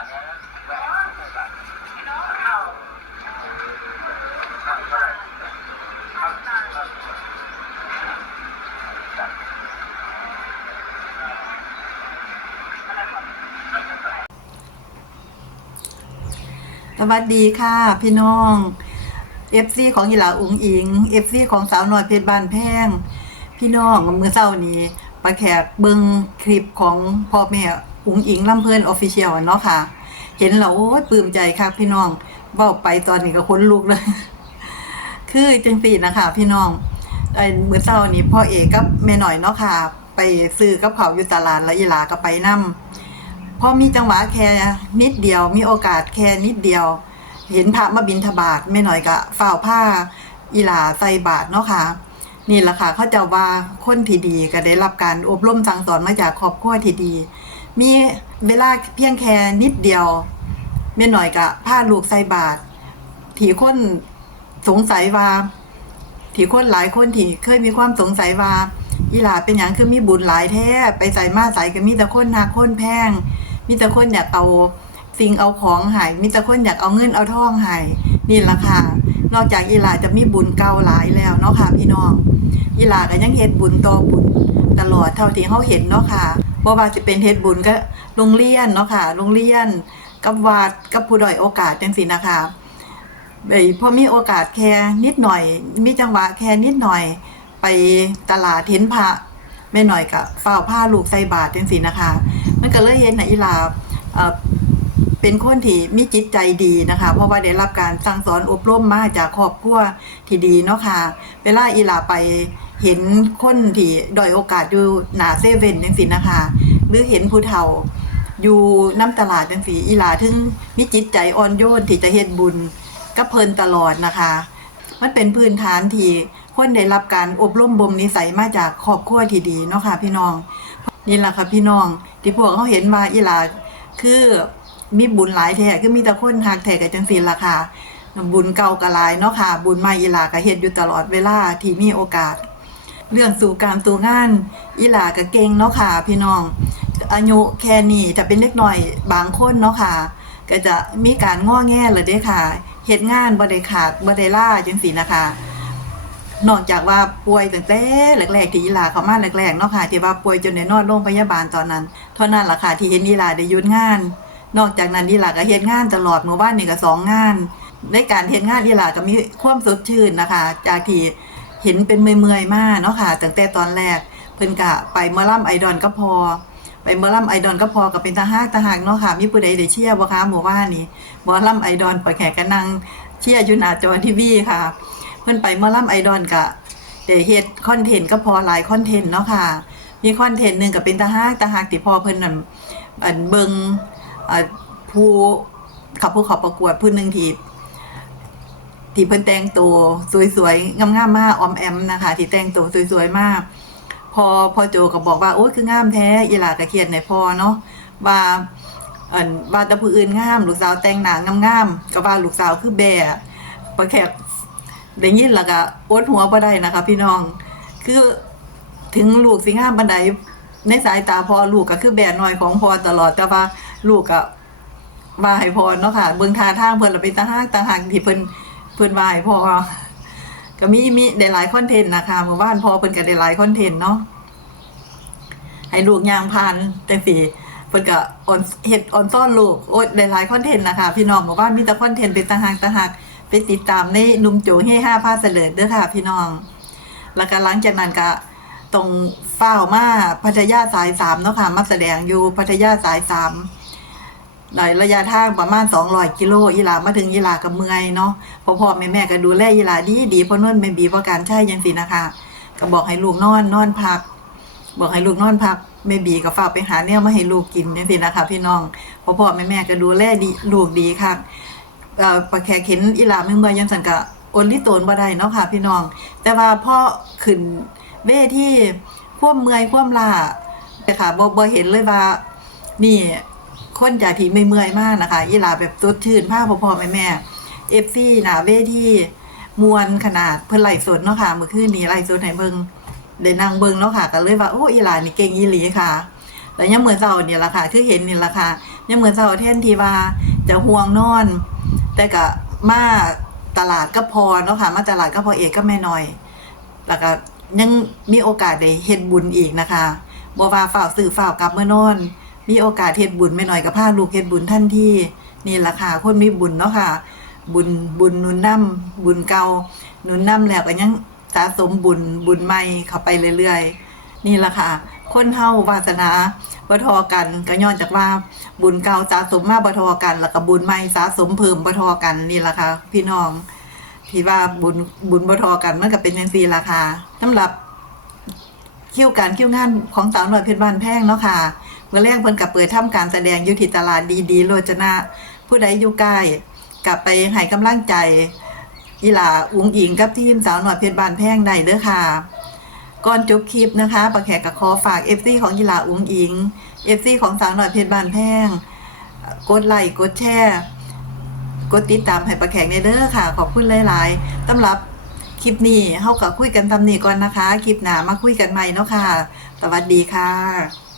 สวัสดีค่ะ พี่น้องเอฟซีของยิลาอุงอิงเอฟซีของสาวน้อยเพชรบานแพง พี่น้องมือเศร้านี้ประแขกเบิงคลิปของพ่อแม่ อุงอิงลำเพลินออฟฟิเชียลเนาะค่ะ เห็นแล้วโอ้ยปลื้มใจค่ะพี่น้องเว้าไปตอนนี้ก็ขนลุกเลย คือจังสีนะคะ พี่น้องไอ้มื้อเช้านี้พ่อเอกกับแม่หน่อยเนาะค่ะ ไปซื้อกับเขาวอยู่ตลาดล้วอีหลาก็ไปนํพอมีจังหวะแค่นิดเดียว มีโอกาสแค่นิดเดียว เห็นพระมาบินทบาทแม่หน่อยก็ฝ้าวผ้าอีหลาใส่บาทเนาะค่ะนี่แหละค่ะเขาเจะว่าคนที่ดีก็ได้รับการอบรมสั่งสอนมาจากครอบครัวที่ดี มีเวลาเพียงแค่นิดเดียวแม่หน่อยก็พาลูกใส่บาตรที่คนสงสัยว่าที่คนหลายคนที่เคยมีความสงสัยว่าอีหลาเป็นอย่างคือมีบุญหลายแท้ไปใส่มาใส่ก็มีแต่คนหักคนแพง มีแต่คนอยากเอาสิ่งเอาของหายมีแต่คนอยากเอาเงินเอาทองหายนี่ละค่ะ นอกจากอีหลาจะมีบุญเก่าหลายแล้วเนาะค่ะพี่น้องอีหลาก็ยังเฮ็ดบุญต่อบุญตลอดเท่าที่เฮาเห็นเนาะค่ะ บ่ว่าจะเป็นเฮ็ดบุญก็โรงเรียนเนาะค่ะโรงเรียน กับวัดกับผู้ด้อยโอกาสจังซี่นะคะไอ้พอมีโอกาสแค่นิดหน่อย มีจังหวะแค่นิดหน่อย ไปตลาดเห็นพระแม่หน่อยก็ฝ้าผ้าลูกใส่บาตรจังซี่นะคะ มันก็เลยเห็นนะอีลาเอ่อเป็นคนที่มีจิตใจดีนะคะ เพราะว่าได้รับการสั่งสอนอบรมมาจากครอบครัวที่ดีเนาะค่ะ เวลาอีลาไปเห็นคนที่ด้อยโอกาสอยู่หนาเซเว่นจังซี่นะคะ หรือเห็นผู้เฒ่า อยู่น้ำตลาดจังซี่อีหลาถึงมีจิตใจอ่อนโยนที่จะเฮ็ดบุญกับเพลินตลอดนะคะ มันเป็นพื้นฐานที่คนได้รับการอบรมบ่มนิสัยมาจากครอบครัวที่ดีเนาะค่ะพี่น้องนี่แหละค่ะพี่น้อง ที่พวกเขาเห็นว่าอีหลาคือมีบุญหลายแท้คือมีแต่คนหักแท้กันจังซี่ล่ะค่ะบุญเก่าก็หลายเนาะค่ะ บุญใหม่อีหลาก็เฮ็ดอยู่ตลอดเวลาที่มีโอกาส เรื่องสู่การสู่งานอีหลาก็เก่งเนาะค่ะ พี่น้องอายุแค่นี้ถ้าเป็นเล็กหน้อยบางคนเนาะค่ะ ก็จะมีการง้อแง่เลยด้ค่ะเฮ็ดงานบ่ได้ขาดบ่ได้ล่าจังซี่นะคะนอกจากว่าป่วยตั้งแต่แรกๆที่อีหลาเข้ามาแรกๆเนาะค่ะที่ว่าป่วยจนได้นอนโรงพยาบาลตอนนั้นเท่านั้นล่ะค่ะที่เห็นอีหลาได้ยุดงาน นอกจากนั้นอีหลาก็เฮ็ดงานตลอดหมู่บ้านนี่ก็สองงานในการเฮ็ดงานอีหลาก็มีความสดชื่นนะคะ จากที่ เห็นเป็นเมื่อยๆมากเนาะค่ะตั้งแต่ตอนแรกเพิ่นก็ไปหมอลำไอดอลก็พอ ไปหมอลำไอดอลก็พอก็เป็นทหารทหารเนาะค่ะมีผู้ใดได้เชียร์บ่คะหมู่บ้านนี่หมอลำไอดอลปล่อยแขกก็นั่งเชียร์อยู่หน้าจอทีวีค่ะ เพิ่นไปหมอลำไอดอลก็ได้เฮ็ดคอนเทนต์ก็พอหลายคอนเทนต์เนาะค่ะ มีคอนเทนต์หนึงก็เป็นทหารทหารที่พอเพิ่นนั่นอันเบิงอ่าผู้ขับผู้เขับประกวดผู้หนึงที่ ที่เพิ่นแต่งตัวสวยๆงามๆมากออมแอมนะคะที่แต่งตัวสวยๆมาก พอพอโจก็บอกว่าโอ้ยคืองามแท้อีหลาก็เขียนให้พอเนาะว่าอันว่าต่ผู้อื่นงามลูกสาวแต่งหนางามๆก็ว่าลูกสาวคือแบ่ประแขกได้ยินแล้วก็อดหัวบ่ได้นะคะ พี่น้องคือถึงลูกสิงามบันไดในสายตาพอลูกก็คือแบ่น้อยของพอตลอดแต่ว่าลูกก็ว่าให้พอเนาะค่ะเบิ่งทาทางเพิ่นล้วเป็นตาฮักตาฮักที่เพิ่น พิ่นวาให้พอก็มีมีได้หลายคอนเทนต์นะคะหมู่บ้านพอเพิ่นก็ได้หลายคอนเทนต์เนาะให้ลูกยางพานจังซี่เพิ่นก็ออนเฮ็ดออนซ่อนลูกโอ้ยได้หลายคอนเทนต์นะคะพี่น้องหมู่บ้านมีแต่คอนเทนต์เป็นตาหากตาหากไปติดตามในนุ่มโจเฮห้าพาเสลิดเด้อค่ะ พี่น้อง แล้วก็หลังจากนั้นก็ตรงฝ้ามาพัทยาสายสามเนาะค่ะมาแสดงอยู่พัทยาสายสาม ในระยะทางประมาณ200กิโลอีหลามาถึงอีหลากับเมื่อยเนาะพ่อพ่อแม่แม่ก็ดูแลอีหลาดีดีเพราะนั่นไม่บีเพราะการใช่ยังสินะคะ ก็บอกให้ลูกนอนนอนพัก บอกให้ลูกนอนพักแม่บีก็ฝากไปหาเนี่ยมาให้ลูกกินจังซี่นะคะ พี่น้องพ่อพ่อแม่แม่ก็ดูแลดีลูกดีค่ะเอ่อปลาแขกเห็นอีหลาเมื่อเมื่อยยังสันก็โอนลิโตนบ่ได้เนาะค่ะ พี่น้อง แต่ว่าพ่อขึ้นเวที่ควบเมื่อยควบลาแต่ค่ะบ่บ่เห็นเลยว่านี่ คนจากที่ไม่เมื่อยมากนะคะอีลาแบบสดชื่นผ้าพอพอแม่แม่เอฟซีหนาเวทีมวนขนาดเพิ่นไล่สดเนาะค่ะเมื่อคืนนี้ไล่สดให้เบิงได้นั่งเบิงเนาะค่ะก็เลยว่าโอ้อีหลานี่เก่งอีหลีค่ะแล้วยามมื้อเช้านี่ยละค่ะคือเห็นนี่ละค่ะยามมื้อเช้าแทนทีว่าจะห่วงนอน แต่ก็มาตลาดก็พอเนาะค่ะมาตลาดก็พอเอกก็แม่น้อย แล้วก็ยังมีโอกาสได้เฮ็ดบุญอีกนะคะบ่ว่าฝ่าวซื้อฝ่าวกลับเมื่อนอน มีโอกาสเฮ็ดบุญไม่น้อยก็พาลูกเฮ็ดบุญทันที่นี่แหละค่ะคนมีบุญเนาะค่ะ บุญบุญนุนน้ำบุญเก่าหนุนน้ำแล้วก็ยังสะสมบุญบุญใหม่เข้าไปเรื่อยๆ นี่แหละค่ะคนเฮาวาสนาบ่ทอกันก็ย้อนจากว่าบุญเก่าสะสมมาบ่ทอกัน แล้วก็บุญใหม่สะสมเพิ่มบ่ทอกันนี่แหละค่ะพี่น้องที่ว่าบุญบุญบ่ทอกันมันก็เป็นจังซี่ล่ะค่ะสำหรับคิวการคิวงานของสาวหน่อยเพชรบ้านแพงเนาะค่ะ เมื่อแรกเพิ่นกับเปิดทำการแสดงอยู่ที่ตลาดดีๆโรจนะ ผู้ใดอยู่ใกล้กลับไปให้กำลังใจอีหลาอุงอิงกับทีมสาวหน่อยเพชรบานแพ่งได้เด้อค่ะก่อนจบคลิปนะคะปะแขกกับขอฝาก FC ของอีหลาอุงอิง FC ของสาวหน่อยเพชรบานแพ่งกดไลค์กดแชร์กดติดตามให้ปะแขกในเด้อค่ะ ขอบคุณหลายๆสำหรับคลิปนี้เฮากับคุยกันตำหนีก่อนนะคะ คลิปหน้ามาคุยกันใหม่เนาะค่ะ สวัสดีค่ะ